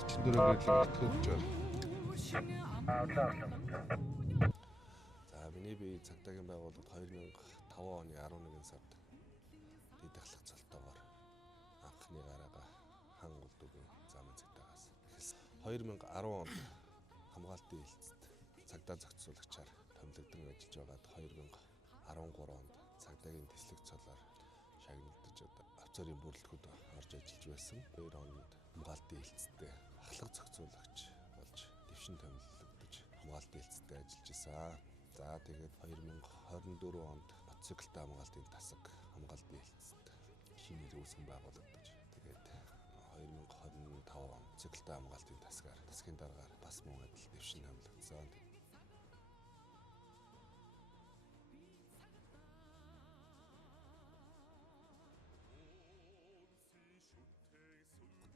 44 гэрэл итгэж байна. За миний бие цагдаагийн байгууллагад 2005 оны 11 сард дэд ахлах цолтойгоор анхны гараага хан улдуугийн замын цагдаагаас эхэлсэн. 2010 онд хамгаалтын хэлцэд цагдаа зохицуулагчаар томилогдсон ажиллаж байгаад 2013 онд цагдаагийн тэслэг цолоор шагнагдаж авцарын бүрэлдэхүүнд орж ажиллаж байсан. 2 онд хамгаалтын хэлцэдээ ахлах зохицуулагч болж дэвшин томилогдож хамгаалтын хэлцэдээ ажиллаж исэн. За тэгээд 2024 онд мотоциклтай хамгаалтын тасаг хамгаалтын хэлцэд шинээр үүсгэн байгуулагдаж тэгээд 2025 он мотоциклтай хамгаалтын тасгийн дараагаар бас мөн адил дэвшин томилогдсон.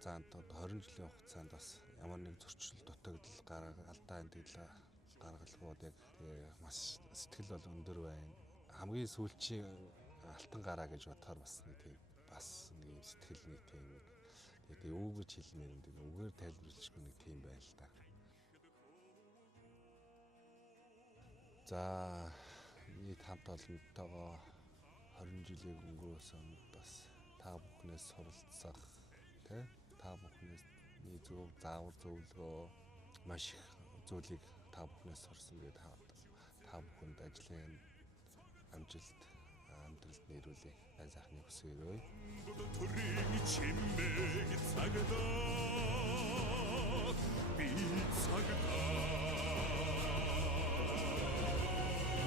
Хугацаанд 20 жилийн хугацаанд бас ямар нэг зөрчил дутагдал алдаа эндэл гаргалгууд яг маш сэтгэл бол өндөр байна. Хамгийн сүүлчийн алтан гараа гэж бодохоор бас нэг тийм бас нэг сэтгэл нэг тийм тэгээд юу гэж хэлмээр юм дээ. Үгээр тайлбарлахгүй нэг тийм байна л да. За нийт хамт олонтойгоо 20 жилийн өнгөрөөсөн бас та бүхнээс суралцах та бүхнээс зөв заавар зөвлөгөө маш их зүйлийг та бүхнээс сурсан гэдэг та бүхэнд ажлын амжилт амьдралд нэрүүлэх сайн сайхныг хүсье.